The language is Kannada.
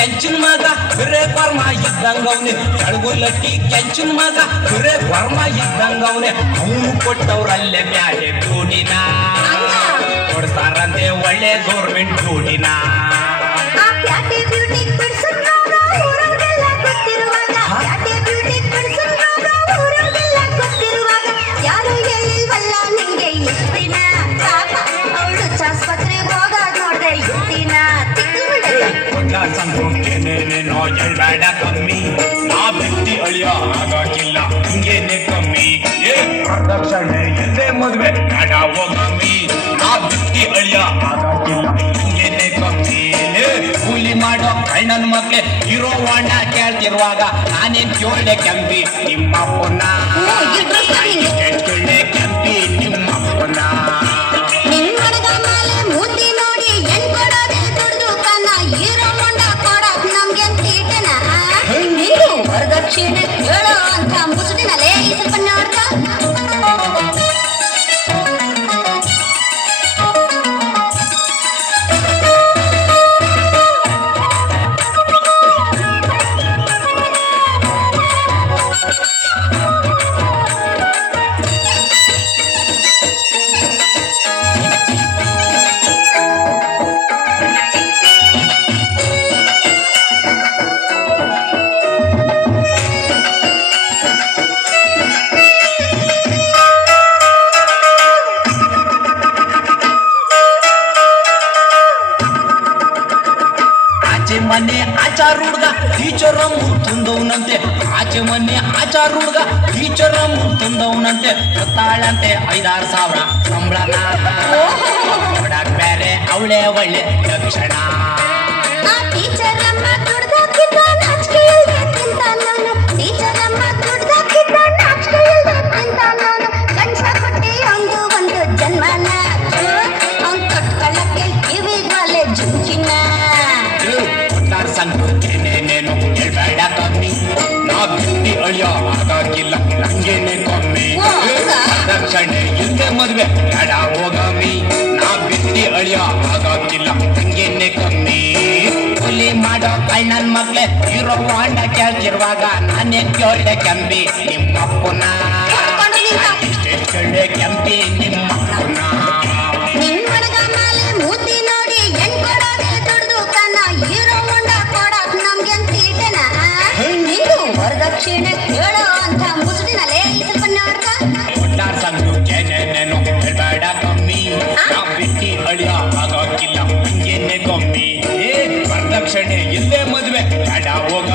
ಕೆಂಚಿನ ಮಗ ಬಿರೆ ಬರ್ಮ ಇದ್ದಂಗವ್ನೆ ಚಳಗುಲಟ್ಟಿ ಕೆಂಚಿನ ಮಗ ಬಿರೆ ಬರ್ಮ ಇದ್ದಂಗವ್ನೆ ಅವನು ಕೊಟ್ಟವ್ರಲ್ಲೇ ಬ್ಯಾರೆ ದುಡಿನ ಕೊಡ್ತಾರಂತೆ ಒಳ್ಳೆ ಗೌರ್ಮೆಂಟ್ ದುಡಿನ ಸಂತೋಷನೇನೇನೋ ಹೇಳ್ಬೇಡ ಕಮ್ಮಿ ನಾ ಬಿಟ್ಟಿ ಅಳಿಯ ಆಗಾಗಿಲ್ಲ ಹಿಂಗೇನೆ ಕಮ್ಮಿ ಪ್ರದಕ್ಷಿಣೆ ಎಲ್ಲೇ ಮದುವೆ ಬೇಡ ಹೋಗಮ್ಮಿ ನಾ ಬಿಟ್ಟಿ ಅಳಿಯ ಆಗಾಗಿಲ್ಲ ಹಿಂಗೇನೆ ಕಮ್ಮಿ ಕೂಲಿ ಮಾಡೋ ಕಣ್ಣನ ಮಕ್ಳೆ ಇರೋ ವಾಣ ಕೇಳ್ತಿರುವಾಗ ನಾನೇನ್ ಕೇಳ್ದೆ ಕೆಂಪಿ ನಿಮ್ಮ ಪುನ್ನ ಕೇಳ್ದೆ ಕೆಂಪಿ ನಿಮ್ಮ ಪುನ್ನ ವರದಕ್ಷಿಣೆ ಕೇಳೋ ಅಂತ ಮುಸುಡಿನಲ್ಲೇ ಸ್ವಲ್ಪ ನೋಡ್ಕ ಮನೆ ಆಚಾರ ಹುಡುಗ ಟೀಚರ್ ತುಂದವನಂತೆ ಆಚೆ ಮನೆ ಆಚಾರ ಹುಡುಗ ಟೀಚರ್ ತುಂದವನಂತೆ ಗೊತ್ತಾಳಂತೆ 5,000-6,000 ಸಂಬಳನ ನೋಡಕ್ ಬೇರೆ ಅವಳೆ ಒಳ್ಳೆ ಲಕ್ಷಣ ಸಂತೋಷನೇನೇನು ಹೇಳ್ಬೇಡ ಕಮ್ಮಿ ನಾ ಬಿಟ್ಟಿ ಅಳಿಯ ಆಗಾಗಿಲ್ಲ ನಂಗೇನೆ ಕಮ್ಮಿ ರಕ್ಷಣೆ ಇಲ್ಲದೆ ಮದುವೆ ಬೇಡ ಹೋಗಮ್ಮಿ ನಾ ಬಿಟ್ಟಿ ಅಳಿಯ ಆಗಾಗಿಲ್ಲ ನಂಗೇನೆ ಕಮ್ಮಿ ಕೂಲಿ ಮಾಡೋ ಕಣ್ಣನ್ ಮಕ್ಳೆ ಇರೋ ವಾಂಡ ಕೇಳ್ತಿರುವಾಗ ನಾನೇ ಕೇಳ್ದೆ ಕೆಂಪಿ ನಿಮ್ಮ ಪುನ ಇಷ್ಟೇ ಕೇಳ್ದೆ ಕೆಂಪಿ ನಿಮ್ಮ ಪುನ ವರದಕ್ಷಿಣೆ ಕೇಳೋ ಅಂತ ಮುಸುಡಿನಲ್ಲೇ ಸ್ವಲ್ಪ ನೋಡ್ಕ ಸಂತೋಷನೇನೇನು ಹೇಳ್ಬೇಡ ಕಮ್ಮಿ ನಾ ಬಿಟ್ಟಿ ಅಳಿಯ ಆಗಾಗಿಲ್ಲ ಹಿಂಗೇನೆ ಕಮ್ಮಿ ವರದಕ್ಷಿಣೆ ಇಲ್ಲೇ ಮದುವೆ ಬೇಡ ಹೋಗ